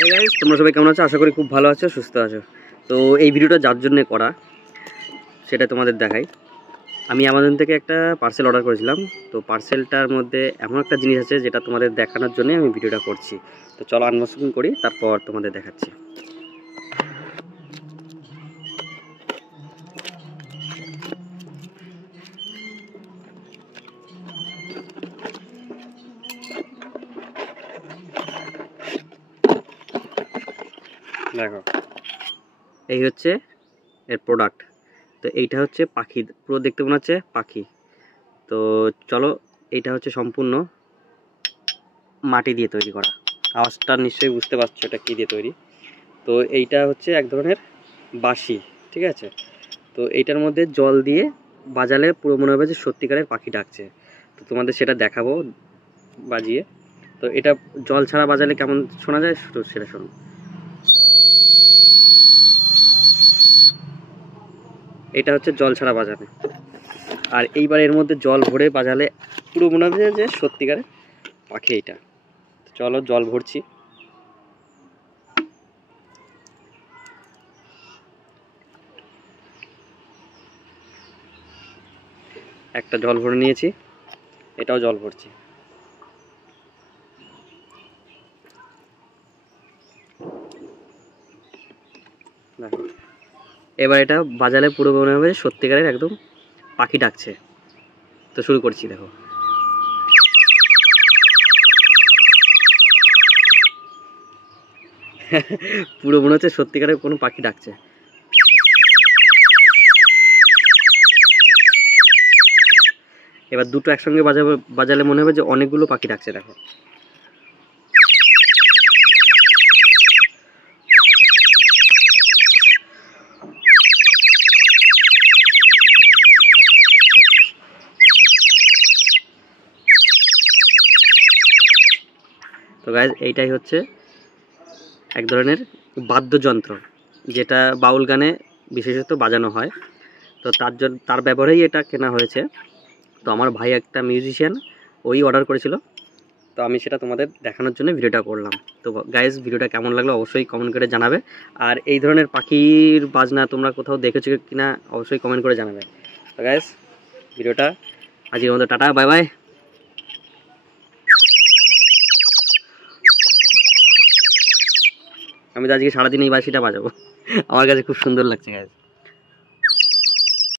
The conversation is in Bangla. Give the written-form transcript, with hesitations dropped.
hey guys, তোমরা সবাই কেমন আছো? আশা করি খুব ভালো আছো, সুস্থ আছো। তো এই ভিডিওটা যার জন্য করা সেটা তোমাদের দেখাই। আমি অ্যামাজন থেকে একটা পার্সেল অর্ডার করেছিলাম। তো পার্সেলটার মধ্যে এমন একটা জিনিস আছে যেটা তোমাদের দেখানোর জন্য আমি ভিডিওটা করছি। তো চলো আনবক্সিং করি, তারপর তোমাদের দেখাচ্ছি। দেখো, এই হচ্ছে এর প্রোডাক্ট। তো এইটা হচ্ছে পাখি, পুরো দেখতে মনে হচ্ছে পাখি। তো চলো, এইটা হচ্ছে সম্পূর্ণ মাটি দিয়ে তৈরি করা। আওয়াজটা নিশ্চয়ই বুঝতে পারছো এটা কী দিয়ে তৈরি। তো এইটা হচ্ছে এক ধরনের বাঁশি, ঠিক আছে। তো এইটার মধ্যে জল দিয়ে বাজালে পুরো মনে হবে যে সত্যিকারের পাখি ডাকছে। তো তোমাদের সেটা দেখাবো বাজিয়ে। তো এটা জল ছাড়া বাজালে কেমন শোনা যায় সেটা শোনো। এটা হচ্ছে জল ছাড়া বাজানো, আর এইবার এর মধ্যে জল ভরে বাজালে পুরো মনে হবে যে সত্যিকারের পাখি এইটা। চলো জল ভরছি। একটা জল ভরে নিয়েছি, এটাও জল ভরছি। দেখো, এবার এটা বাজালে পুরো মনে হবে সত্যিকারের একদম পাখি ডাকছে। তো শুরু করছি, দেখো। পুরো মনে হচ্ছে সত্যিকারের কোনো পাখি ডাকছে। এবার দুটো একসঙ্গে বাজালে মনে হবে যে অনেকগুলো পাখি ডাকছে। দেখো, তো গাইজ এইটাই হচ্ছে এক ধরনের বাদ্যযন্ত্র, যেটা বাউল গানে বিশেষত বাজানো হয়। তো তার ব্যবহারেই এটা কেনা হয়েছে। তো আমার ভাই একটা মিউজিশিয়ান, ওই অর্ডার করেছিল। তো আমি সেটা তোমাদের দেখানোর জন্য ভিডিওটা করলাম। তো গাইজ, ভিডিওটা কেমন লাগলো অবশ্যই কমেন্ট করে জানাবে। আর এই ধরনের পাখির বাজনা তোমরা কোথাও দেখেছো কিনা অবশ্যই কমেন্ট করে জানাবে। তো গাইজ, ভিডিওটা আজকের মতো টাটা, বাই বাই। আমি তো আজকে সারাদিন এই বাঁশিটা বাজাবো। আমার কাছে খুব সুন্দর লাগছে গাইজ।